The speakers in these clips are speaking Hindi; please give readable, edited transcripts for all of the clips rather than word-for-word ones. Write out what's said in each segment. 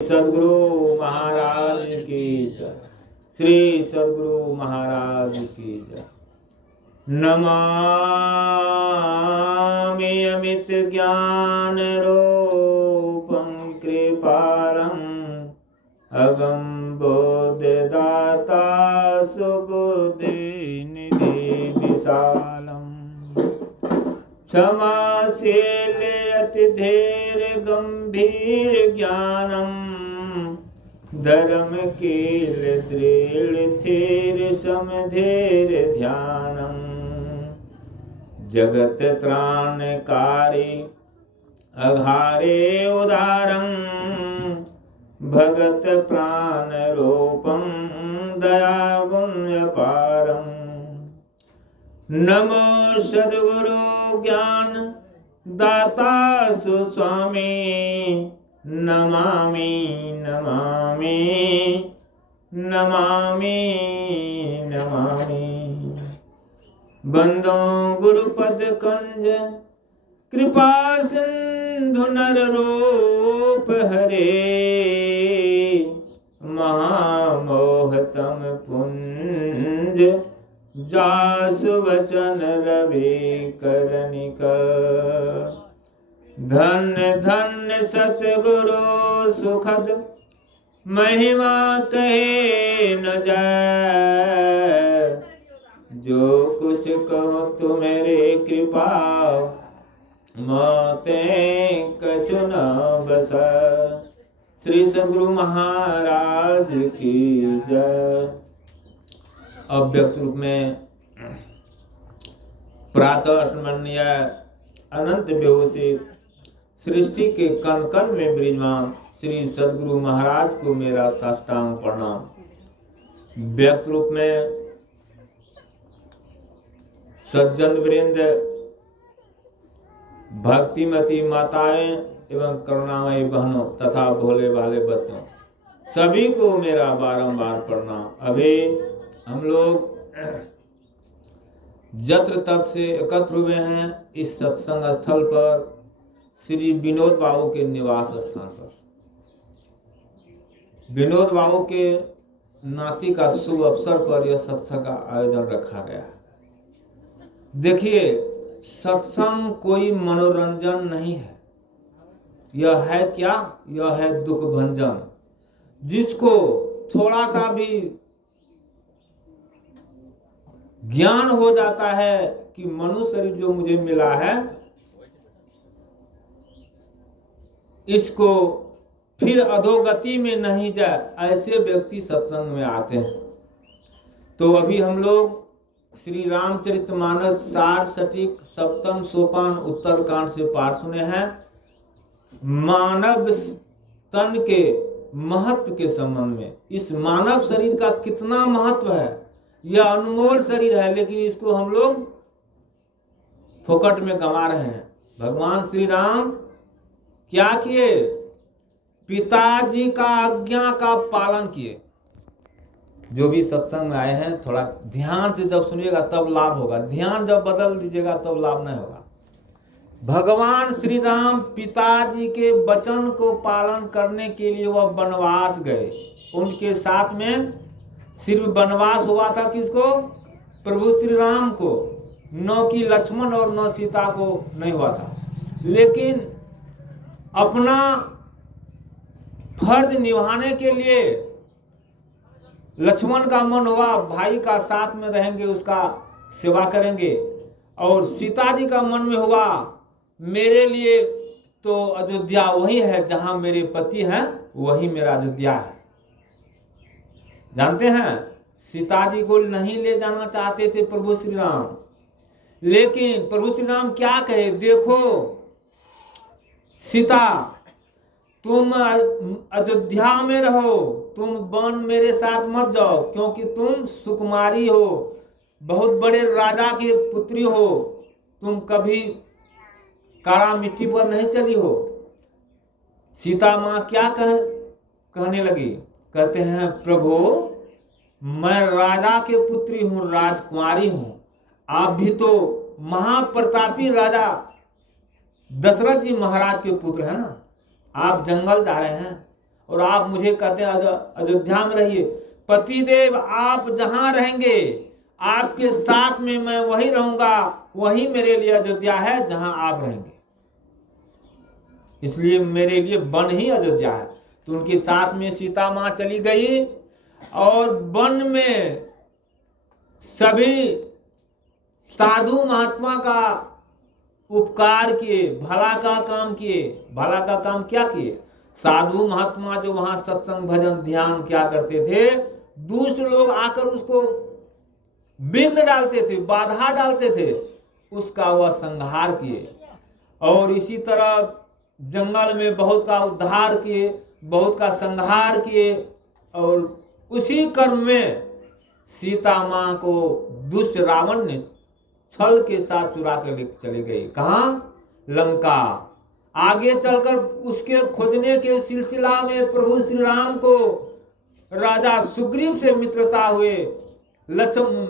सद्गुरु महाराज की जय। श्री सद्गुरु महाराज की जय। नमामि अमित ज्ञान रूपं कृपालम् अगम बोधदाता सुबुद्धि निधि विशालम् क्षमाशील अति धीर गंभीर ज्ञानम धर्म कील दृढ़ थीर समधीर ध्यानम जगत त्राणकारी अघारे उदारं भगत प्राण रूपं दया गुण अपारं नमो सद्गुरु ज्ञान दाता सुस्वामी नमामि नमामि नमामि नमामि बंदो गुरुपद कंज कृपा सिंधु नर रूप हरे महामोहतम पुंज जासु वचन रवि करनिकर धन्य धन्य सतगुरु सुखद महिमा कहे न जाए जो कुछ कहो तुम्हारे कृपा मोते कछु न बसा। श्री सद्गुरु महाराज की जय। अव्यक्त रूप में प्रातः स्मरणीय अनंत बेहोशी सृष्टि के कण कण में विराजमान श्री सद्गुरु महाराज को मेरा साष्टांग प्रणाम। व्यक्त रूप में सज्जन वृंद, भक्तिमती माताएं एवं करुणामयी बहनों तथा भोले भाले बच्चों सभी को मेरा बारंबार प्रणाम। अभी हम लोग जत्र तक से एकत्र हुए हैं इस सत्संग स्थल पर श्री विनोद बाबू के निवास स्थान पर। विनोद बाबू के नाती का शुभ अवसर पर यह सत्संग का आयोजन रखा गया है। देखिए, सत्संग कोई मनोरंजन नहीं है। यह है क्या? यह है दुख भंजन। जिसको थोड़ा सा भी ज्ञान हो जाता है कि मनुष्य शरीर जो मुझे मिला है इसको फिर अधोगति में नहीं जाए, ऐसे व्यक्ति सत्संग में आते हैं। तो अभी हम लोग श्री रामचरितमानस सार सटीक सप्तम सोपान उत्तरकांड से पाठ सुने हैं। मानव तन के महत्व के संबंध में, इस मानव शरीर का कितना महत्व है। यह अनमोल शरीर है, लेकिन इसको हम लोग फोकट में गंवा रहे हैं। भगवान श्री राम क्या किए? पिताजी का आज्ञा का पालन किए। जो भी सत्संग में आए हैं थोड़ा ध्यान से जब सुनिएगा तब लाभ होगा। ध्यान जब बदल दीजिएगा तब लाभ नहीं होगा। भगवान श्री राम पिताजी के वचन को पालन करने के लिए वह वनवास गए। उनके साथ में सिर्फ वनवास हुआ था किसको? प्रभु श्री राम को, न कि लक्ष्मण और न सीता को नहीं हुआ था। लेकिन अपना फर्ज निभाने के लिए लक्ष्मण का मन हुआ भाई का साथ में रहेंगे, उसका सेवा करेंगे। और सीता जी का मन में हुआ मेरे लिए तो अयोध्या वही है जहां मेरे पति हैं, वही मेरा अयोध्या है। जानते हैं, सीता जी को नहीं ले जाना चाहते थे प्रभु श्री राम, लेकिन प्रभु श्री राम क्या कहे? देखो सीता, तुम अयोध्या में रहो, तुम वन मेरे साथ मत जाओ, क्योंकि तुम सुकुमारी हो, बहुत बड़े राजा की पुत्री हो, तुम कभी काड़ा मिट्टी पर नहीं चली हो। सीता माँ क्या कहने लगी? कहते हैं प्रभु, मैं राजा के पुत्री हूँ, राजकुमारी हूँ। आप भी तो महाप्रतापी राजा दशरथ जी महाराज के पुत्र है ना। आप जंगल जा रहे हैं और आप मुझे कहते हैं अयोध्या में रहिए। पतिदेव आप जहां रहेंगे आपके साथ में मैं वही रहूंगा, वही मेरे लिए अयोध्या है जहां आप रहेंगे, इसलिए मेरे लिए वन ही अयोध्या है। तो उनके साथ में सीता माँ चली गई और वन में सभी साधु महात्मा का उपकार किए, भला का काम किए। भला का काम क्या किए? साधु महात्मा जो वहां सत्संग भजन ध्यान क्या करते थे, दूसरे लोग आकर उसको बिंद डालते थे, बाधा डालते थे, उसका वह संहार किए। और इसी तरह जंगल में बहुत का उद्धार किए, बहुत का संहार किए। और उसी क्रम में सीता माँ को दुष्ट रावण ने छल के साथ चुरा कर लेकर चले गए। कहाँ? लंका। आगे चलकर उसके खोजने के सिलसिला में प्रभु श्री राम को राजा सुग्रीव से मित्रता हुए, लक्ष्मण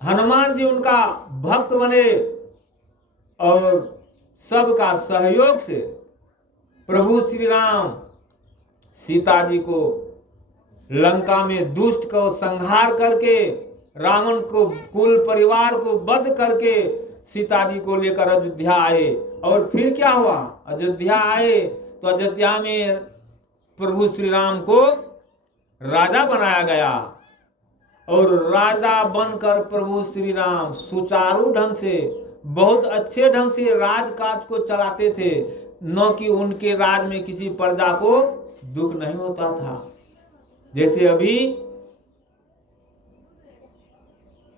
हनुमान जी उनका भक्त बने और सबका सहयोग से प्रभु श्री राम सीता जी को लंका में दुष्ट को संहार करके, रावण को कुल परिवार को वध करके सीता जी को लेकर अयोध्या आए। और फिर क्या हुआ? अयोध्या आए तो अयोध्या में प्रभु श्री राम को राजा बनाया गया और राजा बनकर प्रभु श्री राम सुचारू ढंग से, बहुत अच्छे ढंग से राजकाज को चलाते थे, न कि उनके राज में किसी प्रजा को दुख नहीं होता था। जैसे अभी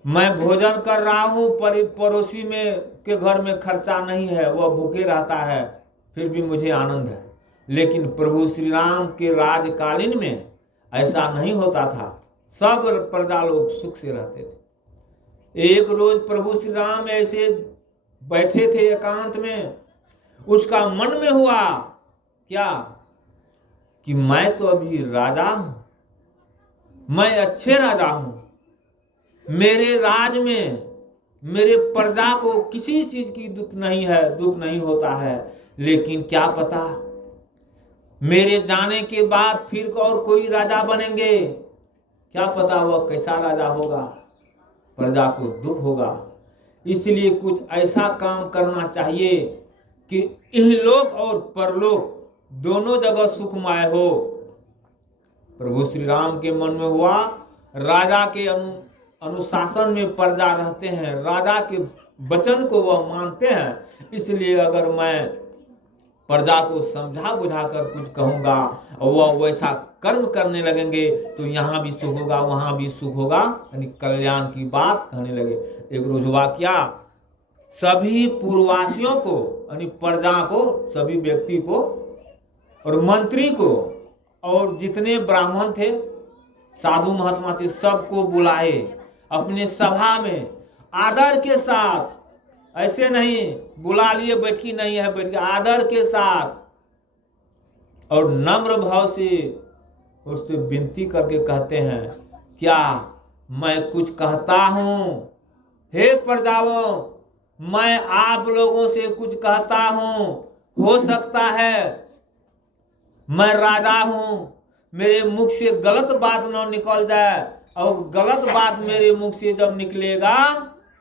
मैं भोजन कर रहा हूं, पड़ोसी में के घर में खर्चा नहीं है, वह भूखे रहता है, फिर भी मुझे आनंद है। लेकिन प्रभु श्री राम के राजकालीन में ऐसा नहीं होता था, सब प्रजा लोग सुख से रहते थे। एक रोज प्रभु श्री राम ऐसे बैठे थे एकांत में, उसका मन में हुआ क्या कि मैं तो अभी राजा हूं, मैं अच्छे राजा हूं, मेरे राज में मेरे प्रजा को किसी चीज की दुख नहीं है, दुख नहीं होता है। लेकिन क्या पता मेरे जाने के बाद फिर और कोई राजा बनेंगे, क्या पता वह कैसा राजा होगा, प्रजा को दुख होगा। इसलिए कुछ ऐसा काम करना चाहिए कि इहलोक और परलोक दोनों जगह सुखमय हो। प्रभु श्री राम के मन में हुआ, राजा के अनुशासन में प्रजा रहते हैं, राजा के वचन को वह मानते हैं, इसलिए अगर मैं प्रजा को समझा बुझाकर कुछ कहूंगा और वह वैसा कर्म करने लगेंगे तो यहाँ भी सुख होगा, वहां भी सुख होगा, यानी कल्याण की बात कहने लगे। एक रोज हुआ क्या, सभी पूर्ववासियों को यानी प्रजा को, सभी व्यक्ति को और मंत्री को और जितने ब्राह्मण थे, साधु महात्मा थे, सबको बुलाए अपने सभा में आदर के साथ। ऐसे नहीं बुला लिए बैठकी नहीं है, बैठ के आदर के साथ और नम्र भाव से उससे विनती करके कहते हैं, क्या मैं कुछ कहता हूं? हे प्रजाओं, मैं आप लोगों से कुछ कहता हूं, हो सकता है मैं राजा हूं, मेरे मुख से गलत बात न निकल जाए, और गलत बात मेरे मुख से जब निकलेगा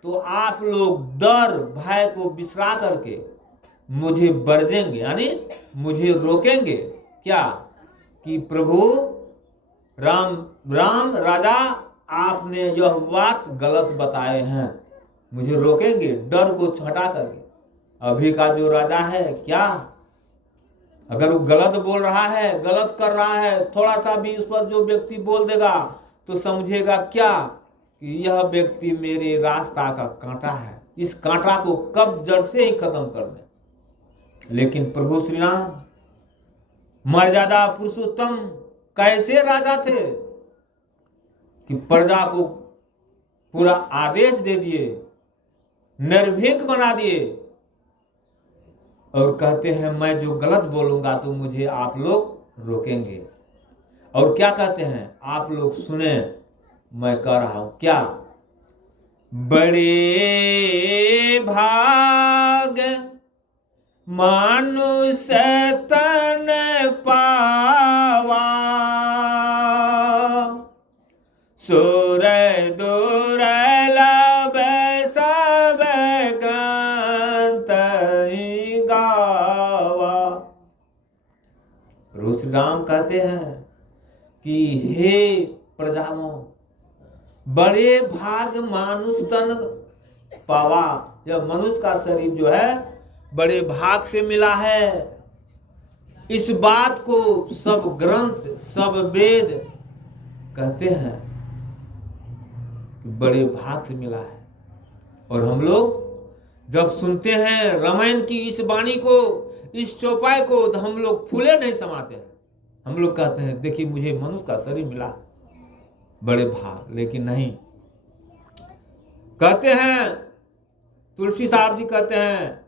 तो आप लोग डर भय को बिसरा करके मुझे बरजेंगे, यानी मुझे रोकेंगे। क्या कि प्रभु राम राजा, आपने यह बात गलत बताए हैं, मुझे रोकेंगे डर को हटा करके। अभी का जो राजा है, क्या अगर वो गलत बोल रहा है, गलत कर रहा है, थोड़ा सा भी उस पर जो व्यक्ति बोल देगा तो समझेगा क्या कि यह व्यक्ति मेरे रास्ता का कांटा है, इस कांटा को कब जड़ से ही खत्म कर दे। लेकिन प्रभु श्री राम मर्यादा पुरुषोत्तम कैसे राजा थे कि प्रजा को पूरा आदेश दे दिए, निर्भीक बना दिए और कहते हैं मैं जो गलत बोलूंगा तो मुझे आप लोग रोकेंगे। और क्या कहते हैं, आप लोग सुने मैं कह रहा हूं क्या, बड़े भाग मानुष तन पाओ, सूरय दुर्लभ सब ग्रंथ ही गावा। प्रभु श्री राम कहते हैं कि हे प्रजाओं, बड़े भाग मानुष तन पावा। जब मनुष्य का शरीर जो है बड़े भाग से मिला है, इस बात को सब ग्रंथ सब वेद कहते हैं कि बड़े भाग से मिला है। और हम लोग जब सुनते हैं रामायण की इस वाणी को, इस चौपाई को, तो हम लोग फूले नहीं समाते हैं। हम लोग कहते हैं देखिए मुझे मनुष्य का शरीर मिला, बड़े भाग। लेकिन नहीं, कहते हैं तुलसी साहब जी कहते हैं,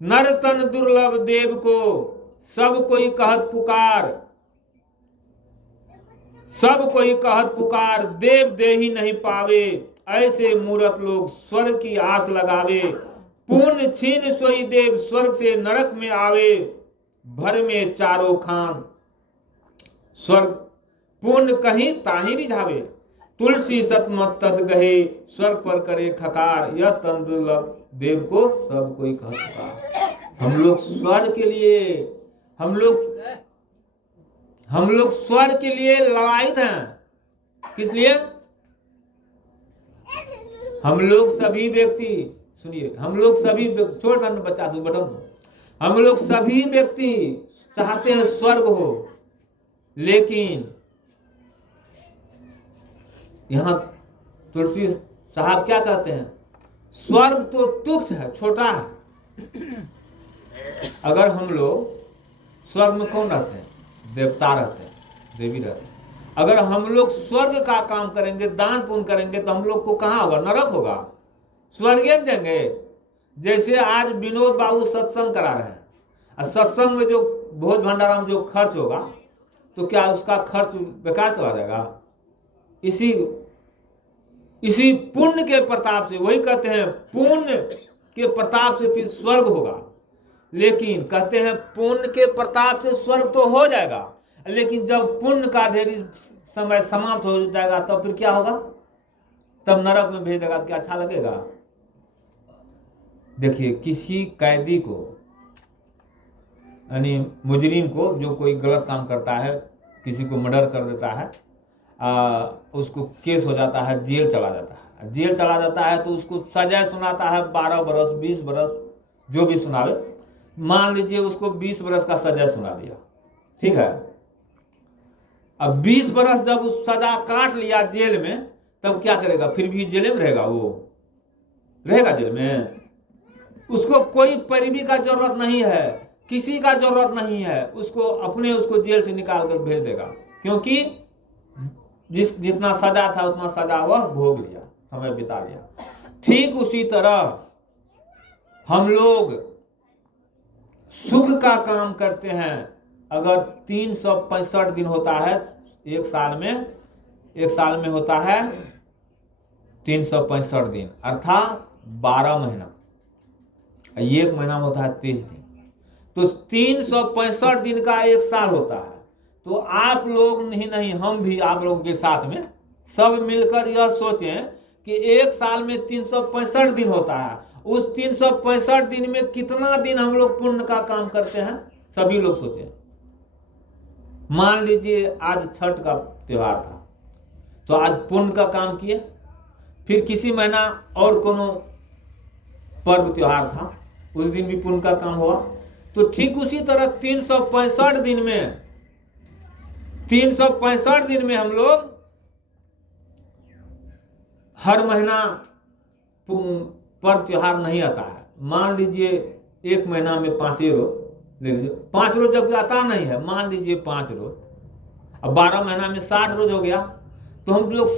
नर तन दुर्लभ देव को सब कोई कहत पुकार, सब कोई कहत पुकार, देव दे ही नहीं पावे, ऐसे मूर्ख लोग स्वर्ग की आस लगावे। पुण्य छीन सोई देव स्वर्ग से नरक में आवे, भर में चारों खान स्वर्ग पुण्य कहीं ताही रिझावे। तुलसी सतमत तद गहे, स्वर्ग पर करे खकार, यह तन दुर्लभ देव को सब कोई कहत पुकार। हम लोग स्वर्ग के लिए, हम लोग स्वर्ग के लिए ललायित हैं। किस लिए? हम लोग सभी व्यक्ति, सुनिए, हम लोग सभी छोड़ देना बच्चा से बटन, हम लोग सभी व्यक्ति चाहते हैं स्वर्ग हो, लेकिन यहां तुलसी साहब क्या कहते हैं? स्वर्ग तो तुच्छ है, छोटा है। अगर हम लोग स्वर्ग में कौन रहते हैं? देवता रहते हैं, देवी रहते हैं। अगर हम लोग स्वर्ग का काम करेंगे, दान पुण्य करेंगे, तो हम लोग को कहाँ होगा? नरक होगा। स्वर्ग जाएंगे। जैसे आज विनोद बाबू सत्संग करा रहे हैं, और सत्संग में जो भोज भंडारा में जो खर्च होगा, तो क्या उसका खर्च बेकार चला जाएगा? इसी पुण्य के प्रताप से, वही कहते हैं पुण्य के प्रताप से फिर स्वर्ग होगा। लेकिन कहते हैं पुण्य के प्रताप से स्वर्ग तो हो जाएगा, लेकिन जब पुण्य का ढेरी समय समाप्त हो जाएगा तब फिर क्या होगा? तब नरक में भेज देगा। क्या अच्छा लगेगा? देखिए, किसी कैदी को, यानी मुजरिम को, जो कोई गलत काम करता है, किसी को मर्डर कर देता है, उसको केस हो जाता है, जेल चला जाता है। जेल चला जाता है तो उसको सजा सुनाता है 12 बरस 20 बरस, जो भी सुनावे। मान लीजिए उसको 20 बरस का सजा सुना दिया, ठीक है। अब 20 बरस जब उस सजा काट लिया जेल में, तब क्या करेगा? फिर भी जेल में रहेगा? वो रहेगा जेल में? उसको कोई पैरवी का जरूरत नहीं है, किसी का जरूरत नहीं है। उसको जेल से निकाल कर भेज देगा, क्योंकि जितना सजा था उतना सजा वह भोग लिया, समय बिता लिया। ठीक उसी तरह हम लोग शुभ का काम करते हैं। अगर 365 दिन होता है एक साल में होता है 365 दिन, अर्थात 12 महीना। एक महीना में होता है 30 दिन, तो 365 दिन का एक साल होता है। तो आप लोग नहीं, हम भी आप लोगों के साथ में सब मिलकर यह सोचें कि एक साल में 365 दिन होता है। उस 365 दिन में कितना दिन हम लोग पुण्य का काम करते हैं? सभी लोग सोचें। मान लीजिए आज छठ का त्योहार था, तो आज पुण्य का काम किए। फिर किसी महीना और कोनो पर्व त्योहार था, उस दिन भी पुण्य का काम हुआ। तो ठीक उसी तरह 365 दिन में हम लोग हर महीना पर्व त्योहार नहीं आता है। मान लीजिए एक महीना में 5 रोज ले लीजिए, 5 रोज जब आता नहीं है, मान लीजिए 5 रोज, अब 12 महीना में 60 रोज हो गया। तो हम लोग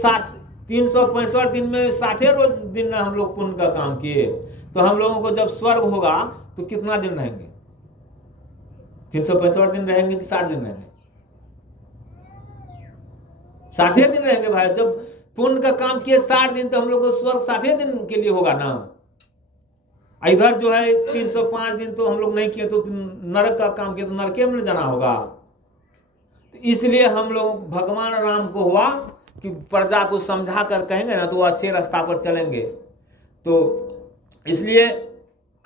365 दिन में 60 रोज दिन हम लोग पुण्य का काम किए। तो हम लोगों को जब स्वर्ग होगा तो कितना दिन रहेंगे? 365 दिन रहेंगे कि 60 दिन रहेंगे? 60 दिन रहेंगे भाई। जब पुण्य का काम किए 60 दिन, तो हम लोग को स्वर्ग 60 दिन के लिए होगा ना। इधर जो है 305 दिन तो हम लोग नहीं किए, तो नरक का काम किए तो नरक में जाना होगा। तो इसलिए हम लोग भगवान राम को हुआ कि प्रजा को समझा कर कहेंगे ना तो वो अच्छे रास्ता पर चलेंगे। तो इसलिए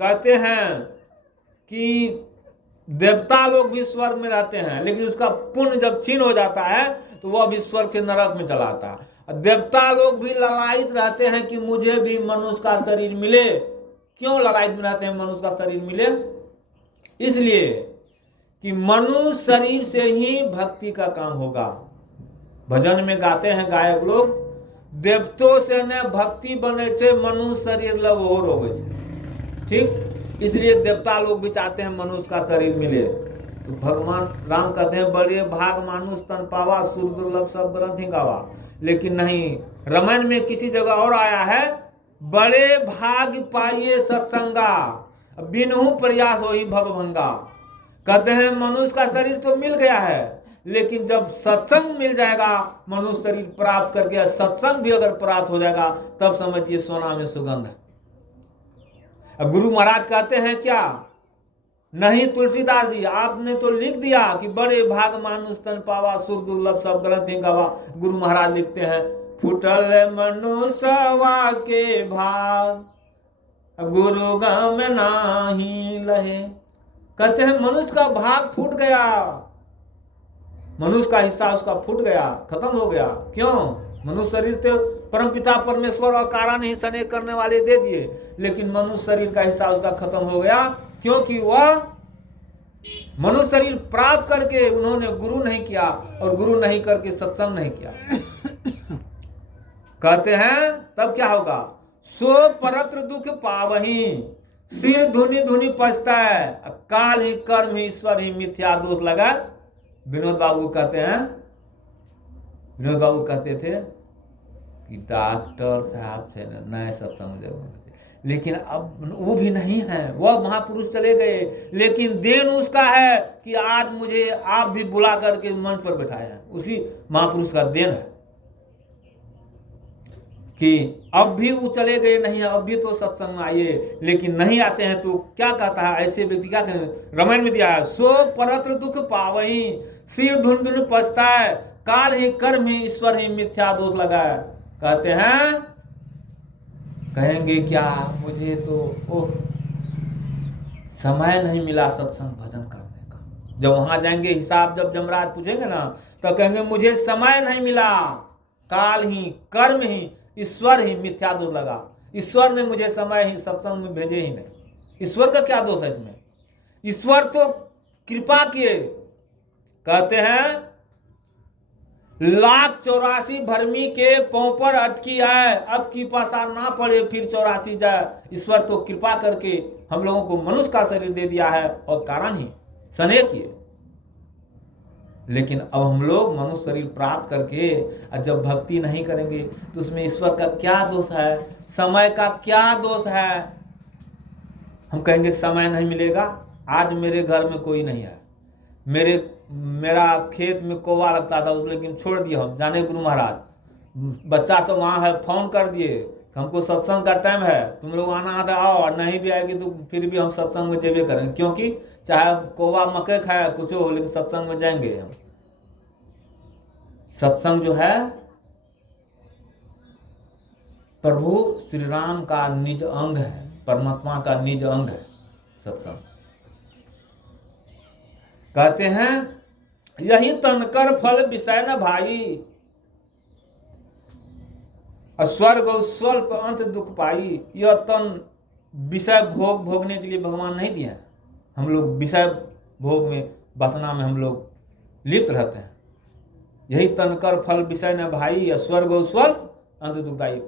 कहते हैं कि देवता लोग भी स्वर्ग में रहते हैं, लेकिन उसका पुण्य जब क्षीण हो जाता है तो वह भी स्वर्ग से नरक में चला आता है। देवता लोग भी ललायित रहते हैं कि मुझे भी मनुष्य का शरीर मिले। क्यों ललायित में रहते हैं मनुष्य का शरीर मिले? इसलिए कि मनुष्य शरीर से ही भक्ति का काम होगा। भजन में गाते हैं गायक लोग, देवतो से न भक्ति बने छे, मनुष्य शरीर लब और हो गए। ठीक, इसलिए देवता लोग भी चाहते हैं मनुष्य का शरीर मिले। तो भगवान राम कहते हैं बड़े भाग मानुष तन पावा, सुर दुर्लभ सब ग्रंथ ही गावा। लेकिन नहीं, रामायण में किसी जगह और आया है, बड़े भाग पाइए सत्संगा, बिनहु प्रयास हो ही भवभंगा। कहते हैं मनुष्य का शरीर तो मिल गया है, लेकिन जब सत्संग मिल जाएगा, मनुष्य शरीर प्राप्त करके सत्संग भी अगर प्राप्त हो जाएगा, तब समझिए सोना में सुगंध है। अब गुरु महाराज कहते हैं क्या? नहीं तुलसीदास जी, आपने तो लिख दिया कि बड़े भाग मानुष तन पावा, सुर दुर्लभ सब ग्रंथ ही गावा। गुरु महाराज लिखते हैं फुटल मनुष्यवा के भाग, गुरु गम नाही लहे। कहते हैं मनुष्य का भाग फूट गया, मनुष्य का हिस्सा उसका फूट गया, खत्म हो गया। क्यों? मनुष्य शरीर तो परमपिता परमेश्वर और कारण ही स्नेह करने वाले दे दिए, लेकिन मनुष्य शरीर का हिस्सा उसका खत्म हो गया, क्योंकि वह मनुष्य शरीर प्राप्त करके उन्होंने गुरु नहीं किया, और गुरु नहीं करके सत्संग नहीं किया। कहते हैं तब क्या होगा? सो परत्र दुख पावही, सिर धुनी धुनी पछताए, काल ही कर्म ही ईश्वर ही मिथ्या दोष लगा। विनोद बाबू कहते हैं, विनोद बाबू कहते थे कि डॉक्टर साहब से नए सत्संग जरूर, लेकिन अब वो भी नहीं है, वह महापुरुष चले गए, लेकिन देन उसका है कि आज मुझे आप भी बुला करके मंच पर बैठाए हैं। उसी महापुरुष का देन है कि अब भी वो चले गए नहीं है, अब भी तो सत्संग में आइए, लेकिन नहीं आते हैं। तो क्या कहता है ऐसे व्यक्ति? क्या कहते हैं? रामायण में दिया है, सो परत्र दुख पावही, सिर धुन धुन पछताए, काल ही कर्म ही ईश्वर ही मिथ्या दोष लगाए। कहते हैं कहेंगे क्या? मुझे तो ओह समय नहीं मिला सत्संग भजन करने का। जब वहां जाएंगे हिसाब, जब जमराज पूछेंगे ना, तो कहेंगे मुझे समय नहीं मिला, काल ही कर्म ही ईश्वर ही मिथ्या दोष लगा। ईश्वर ने मुझे समय ही सत्संग में भेजे ही नहीं। ईश्वर का क्या दोष है इसमें? ईश्वर तो कृपा किए। कहते हैं 1,84 भरमी के पांव पर अटकी आए, अब की पासा ना पड़े फिर 84 जाए। ईश्वर तो कृपा करके हम लोगों को मनुष्य का शरीर दे दिया है, और कारण ही स्नेह किए। लेकिन अब हम लोग मनुष्य शरीर प्राप्त करके जब भक्ति नहीं करेंगे, तो उसमें ईश्वर का क्या दोष है? समय का क्या दोष है? हम कहेंगे समय नहीं मिलेगा। आज मेरे घर में कोई नहीं है, मेरा खेत में कौवा लगता था, उस लेकिन छोड़ दिया हम, जाने गुरु महाराज, बच्चा सब वहाँ है, फोन कर दिए हमको सत्संग का टाइम है, तुम लोग आना आता आओ, और नहीं भी आएगी तो फिर भी हम सत्संग में जेबे करेंगे, क्योंकि चाहे कौवा मकई खाया कुछ हो, लेकिन सत्संग में जाएंगे हम। सत्संग जो है प्रभु श्री राम का निज अंग है, परमात्मा का निज अंग है सत्संग। कहते हैं यही तनकर फल विषय न भाई, स्वर्ग और स्वल्प अंत दुख पाई। यह तन विषय भोग भोगने के लिए भगवान नहीं दिए हैं। हम लोग विषय भोग में, वासना में हम लोग लिप्त रहते हैं। यही तनकर फल विषय न भाई, स्वर्ग और स्वल्प अंत दुखदाई।